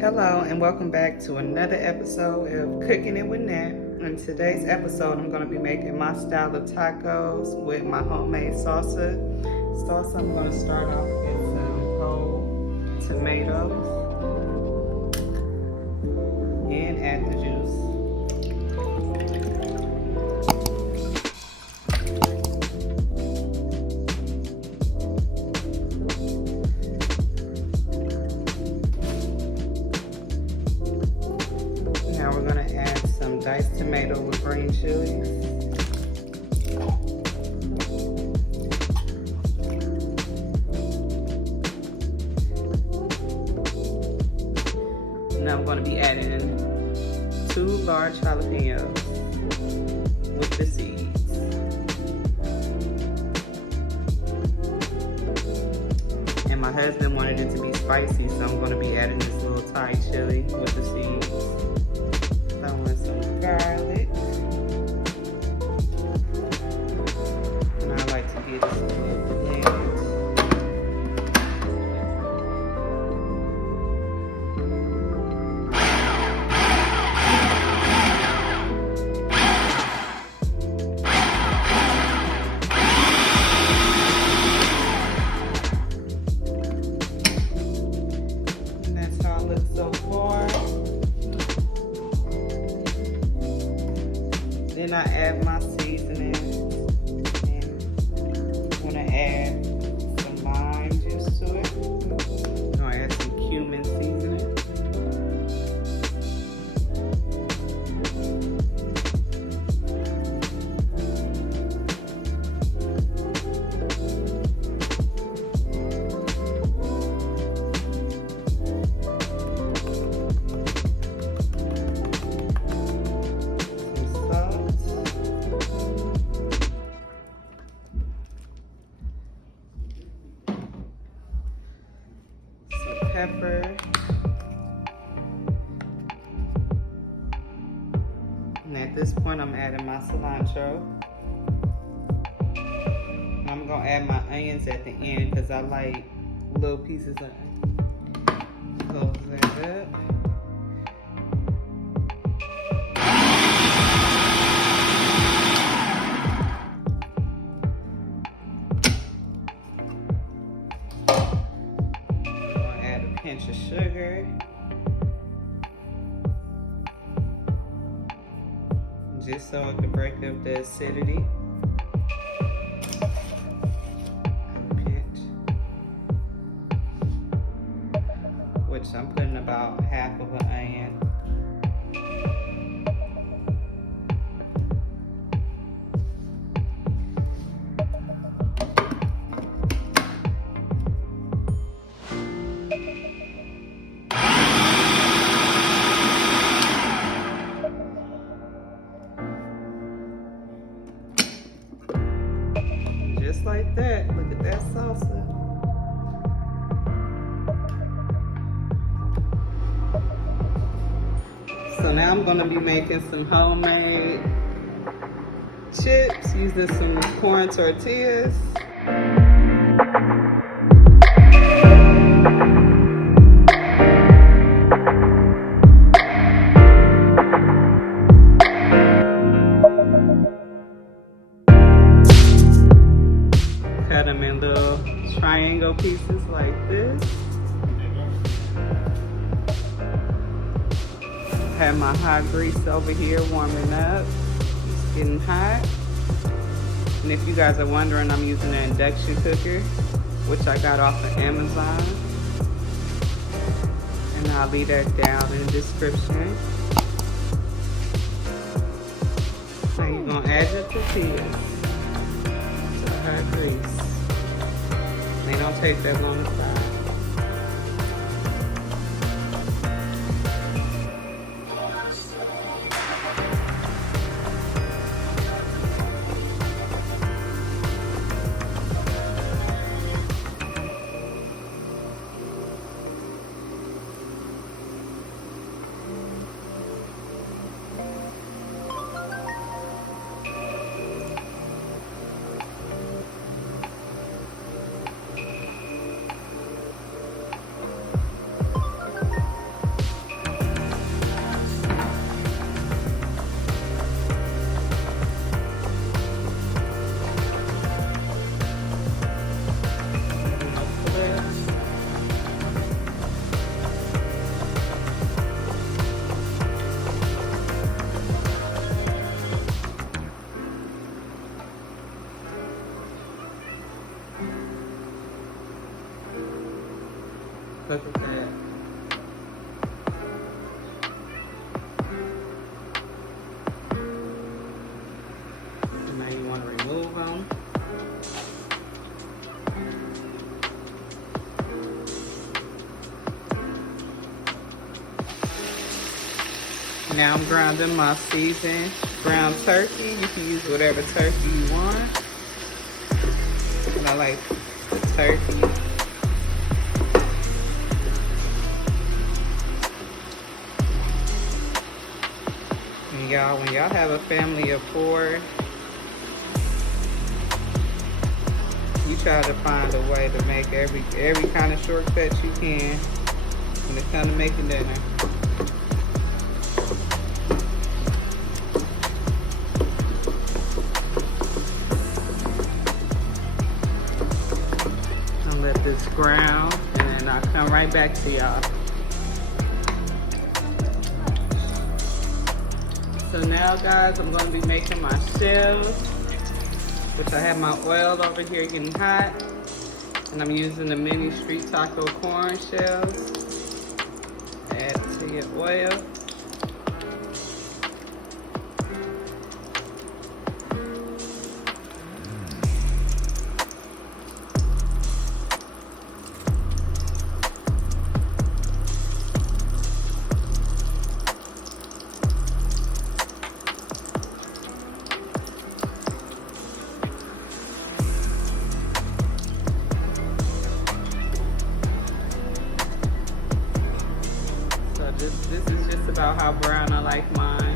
Hello and welcome back to another episode of Cooking It with Nat. In today's episode, I'm going to be making my style of tacos with my homemade salsa. I'm going to start off with some whole tomatoes and add the juice. Now we're going to add some diced tomato with green chilies. Now I'm going to be adding 2 large jalapenos with the seeds. And my husband wanted it to be spicy, so I'm going to be adding this little Thai chili with the seeds. Throwing some garlic. And I like to get this a little blend. And that's how it looks so far. Then I add my seasoning, and I'm gonna add some lime juice to it. I'm gonna add some cumin seasoning. Pepper, and at this point I'm adding my cilantro. I'm gonna add my onions at the end because I like little pieces of onion. Close that up. Pinch of sugar, just so it can break up the acidity. A pinch, which I'm putting about half of an onion. Just like that. Look at that salsa. So now I'm going to be making some homemade chips using some corn tortillas. Cut them in little triangle pieces like this. Have my hot grease over here warming up. It's getting hot. And if you guys are wondering, I'm using an induction cooker, which I got off of Amazon. And I'll leave that down in the description. Now you're gonna add your tortillas to the hot grease. They don't take that long to fry. that. And now you want to remove them. Now I'm grounding my seasoned ground turkey. You can use whatever turkey you want. And I like turkey. And y'all, when y'all have a family of 4, you try to find a way to make every kind of shortcut you can when it comes to making dinner. I'll let this ground and then I'll come right back to y'all. So now guys, I'm going to be making my shells, which I have my oil over here getting hot, and I'm using the mini street taco corn shells. Add to your oil. This is just about how brown I like mine.